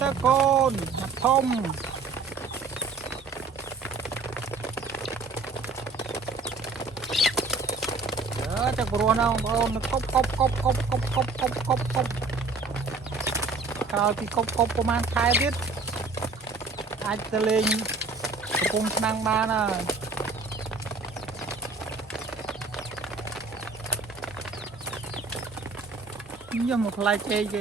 ตะโกนทมจะกลัวนะบอลกบคราวที่กบประมาณท้ายดิอาจจะเล็งกระปุงนั่งมานะยังหมดลายเจก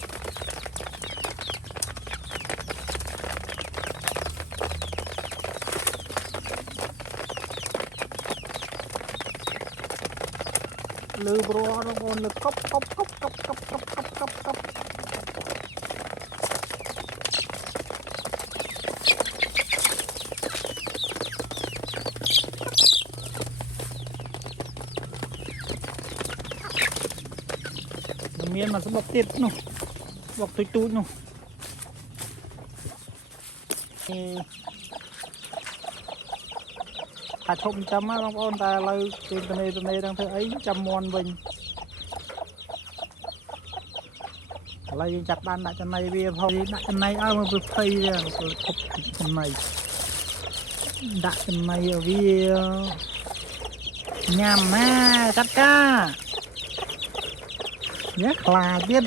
บลือบรัวลงบนเลยกบเมียนมาสำหรับติดนู่นบอกตุยนู่นถ้าชมจำมาบางคนแต่เราเป็นตัวนี้ดังเธอไอ้จำมวนวิ่งอะไรจับบ้านดักจันในเบียร์พอดักจันในเอามาเป็นไฟเลยตัวทบจันในดักจันในเบียร์งามมากจัดก้าเยอะคลาเบี้ย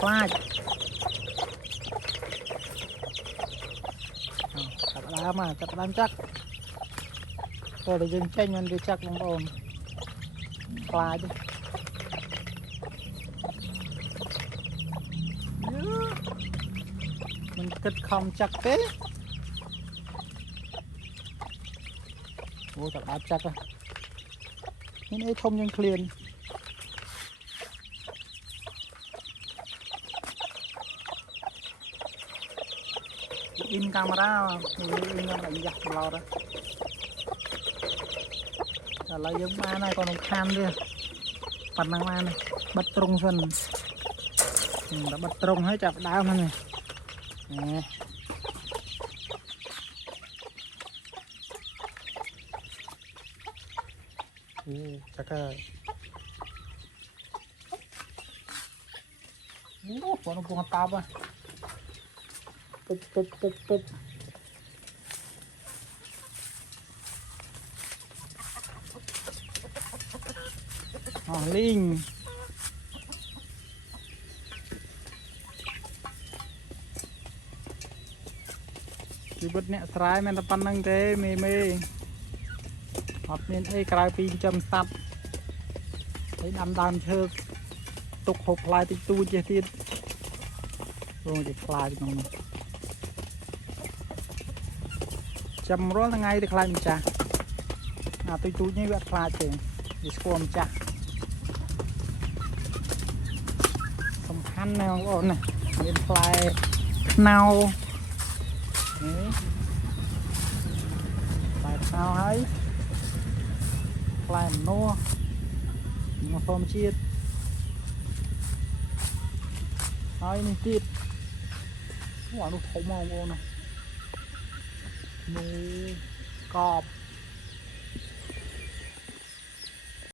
คลาจับล้ามาจับล้านจักตัวเดี๋ยวยังใช้เงินไปจักลงบนคลาดิมันกึดคำจักเต้โอ้จับล้าจักอะนี่ไอ้ทมยังเคลียนอินกามาราอินกามารายักษ์เราละ lại giống ba này còn một khan nữa phần năng ba này bắt trung xuân đã bắt trung hết chặt đau này nè chắc là còn nó buông tao à tít tít tít tít linh chỉ bật nẹt trái men tập pan năng thế mê mê hoặc nên ấy cài pin châm sắt thấy đâm đâm chơi tục hộp lại tích tu chơi tiền rồi thì lại trong này châm rót là ngay thì lại mình chả tôi tu như vậy lại thì đi squam chả không khăn này không ổn này bên lại nào lại nào ấy lại nô mà không chia nói này chia quả nó không màu nè nô cọp